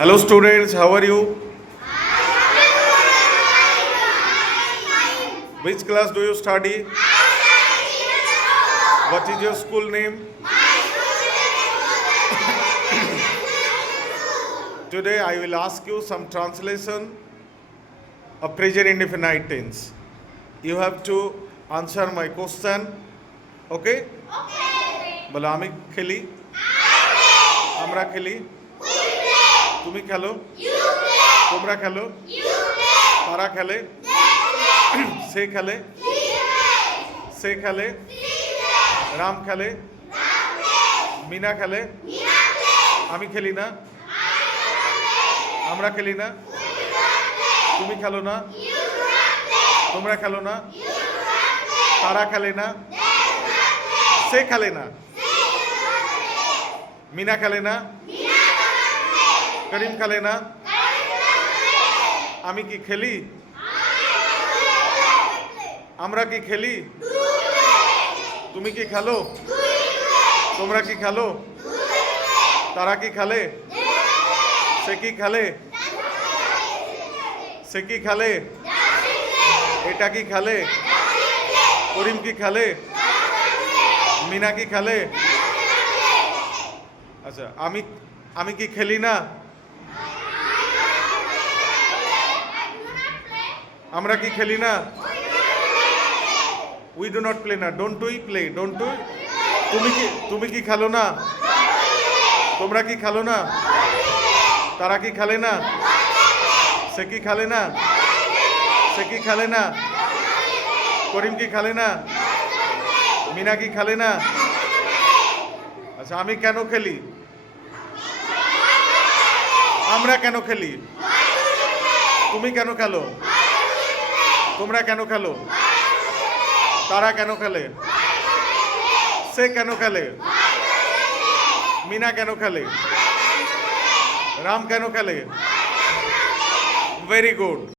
Hello students, how are you? Which class do you study? What is your school name? Today I will ask you some translation of present indefinite tense. You have to answer my question. Okay? বলো আমি খেলি, আমরা খেলি, তুমি খেলো, তোমরা খেলো, তারা খেলে, সে খেলে, সে খেলে, রাম খেলে, মিনা খেলে, আমি খেলি না, আমরা খেলি না, তুমি খেলো না, তোমরা খেলো না, তারা খেলে না, সে খেলে না, মিনা খেলে না, করিম খেলে না, আমি কি খেলি, আমরা কি খেলি, তুমি কি খেলো, তোমরা কি খেলো, তারা কি খেলে, সে কি খেলে, সে কি খেলে, এটা কি খেলে, করিম কি খেলে, মিনা কি খেলে, আচ্ছা আমি কি খেলি না, আমরা কি খেলি না, উই ডু নট প্লে না, don't we play, don't we, তুমি কি খেলো না, তোমরা কি খেলো না, তারা কি খেলে না, সে কি খেলে না, সে কি খেলে না, করিম কি খেলে না, মিনা কি খেলে না, আচ্ছা আমি কেন খেলি, আমরা কেন খেলি, তুমি কেন খেলো, তোমরা কেন খেলো, তারা কেন খেলে, সে কেন খেলে, মিনা কেন খেলে, রাম কেন খেলে, ভেরি গুড।